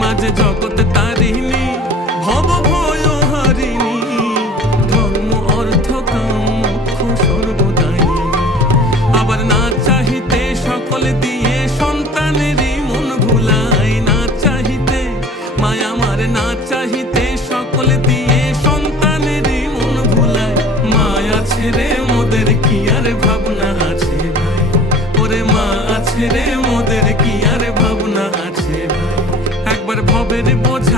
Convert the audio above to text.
মাঝে জগৎ তারিণী ভব ভয় হারিণী, ধর্ম অর্থ কাম মোক্ষ সর্বদায়িনী। আবার না চাহিতে সকল দিয়ে সন্তানেরই মন ভুলায়, না চাহিতে মায়া আমার না চাহিতে সকল দিয়ে সন্তানেরই মন ভুলায়। মায়া ছেড়ে মোদের কি আর ভাবনা আছে ভাই, ওরে মা আছে রে মোদের কি আর ভাবনা আছে ভাই। একবার ভবের বোঝা